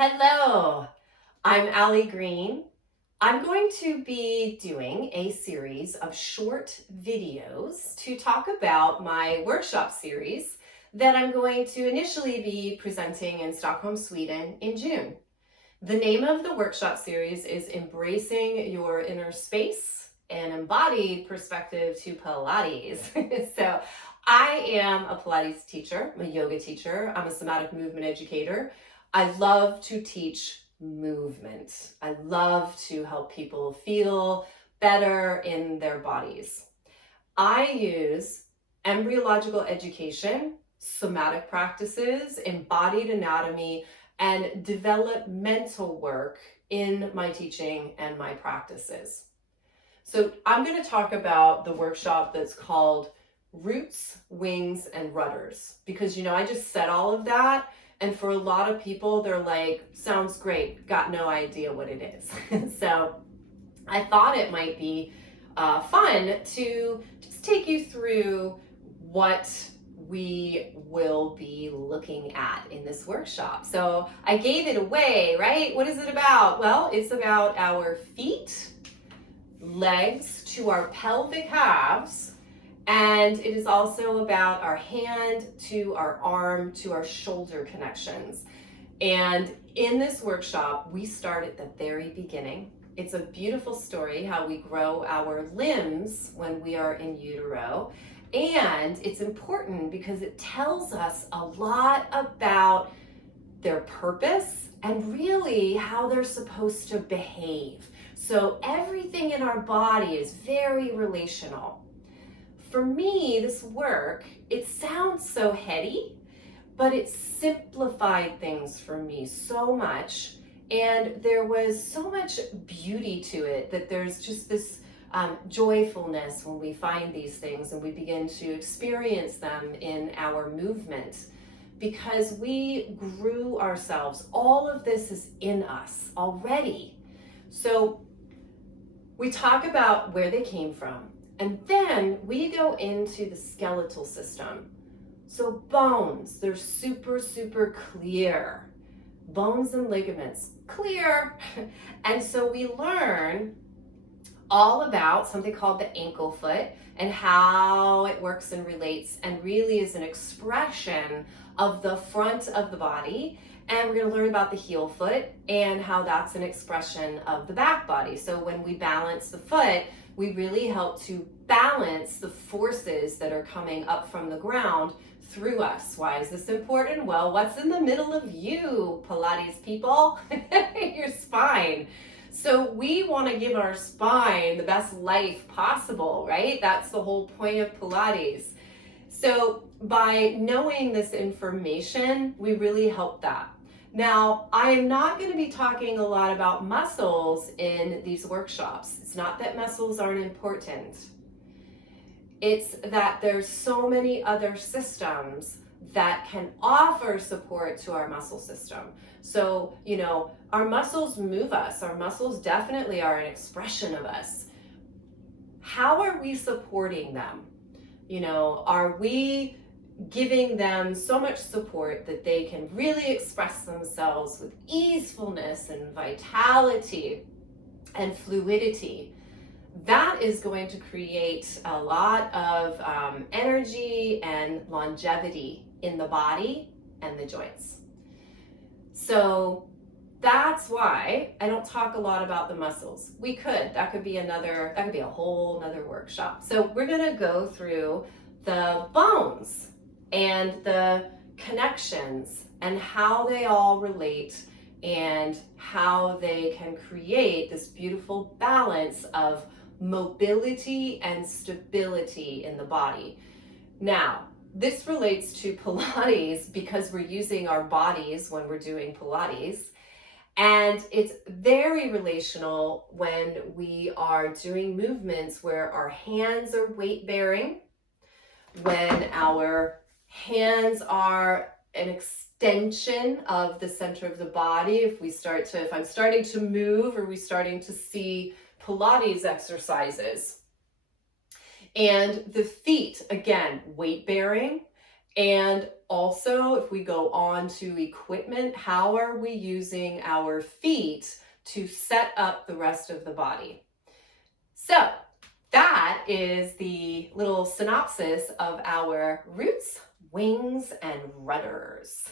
Hello, I'm Allie Green. I'm going to be doing a series of short videos to talk about my workshop series that I'm going to initially be presenting in Stockholm, Sweden in June. The name of the workshop series is Embracing Your Inner Space, an embodied perspective to Pilates. So I am a Pilates teacher, I'm a yoga teacher, I'm a somatic movement educator. I love to teach movement. I love to help people feel better in their bodies. I use embryological education, somatic practices, embodied anatomy, and developmental work in my teaching and my practices. So I'm going to talk about the workshop that's called Roots, Wings, and Rudders, because I just said all of that. And for a lot of people, they're like, sounds great, got no idea what it is. So I thought it might be fun to just take you through what we will be looking at in this workshop. So I gave it away, right? What is it about? Well, it's about our feet, legs to our pelvic halves, and it is also about our hand to our arm to our shoulder connections. And in this workshop, we start at the very beginning. It's a beautiful story how we grow our limbs when we are in utero. And it's important because it tells us a lot about their purpose and really how they're supposed to behave. So everything in our body is very relational. For me, this work, it sounds so heady, but it simplified things for me so much. And there was so much beauty to it that there's just this joyfulness when we find these things and we begin to experience them in our movement, because we grew ourselves. All of this is in us already. So we talk about where they came from. And then we go into the skeletal system. So bones, they're super, super clear. Bones and ligaments, clear. And so we learn all about something called the ankle foot and how it works and relates and really is an expression of the front of the body. And we're going to learn about the heel foot and how that's an expression of the back body. So when we balance the foot, we really help to balance the forces that are coming up from the ground through us. Why is this important? Well, what's in the middle of you, Pilates people? Your spine. So we want to give our spine the best life possible, right? That's the whole point of Pilates. So by knowing this information, we really help that. Now, I am not going to be talking a lot about muscles in these workshops. It's not that muscles aren't important. It's that there's so many other systems that can offer support to our muscle system. So, our muscles move us. Our muscles definitely are an expression of us. How are we supporting them? Are we giving them so much support that they can really express themselves with easefulness and vitality and fluidity? That is going to create a lot of energy and longevity in the body and the joints. So that's why I don't talk a lot about the muscles. That could be a whole nother workshop. So we're gonna go through the bones and the connections and how they all relate and how they can create this beautiful balance of mobility and stability in the body. Now, this relates to Pilates because we're using our bodies when we're doing Pilates. And it's very relational when we are doing movements where our hands are weight bearing, when our hands are an extension of the center of the body. If I'm starting to move, or we starting to see Pilates exercises. And the feet, again, weight bearing, and also, if we go on to equipment, how are we using our feet to set up the rest of the body? So that is the little synopsis of our roots, wings, and rudders.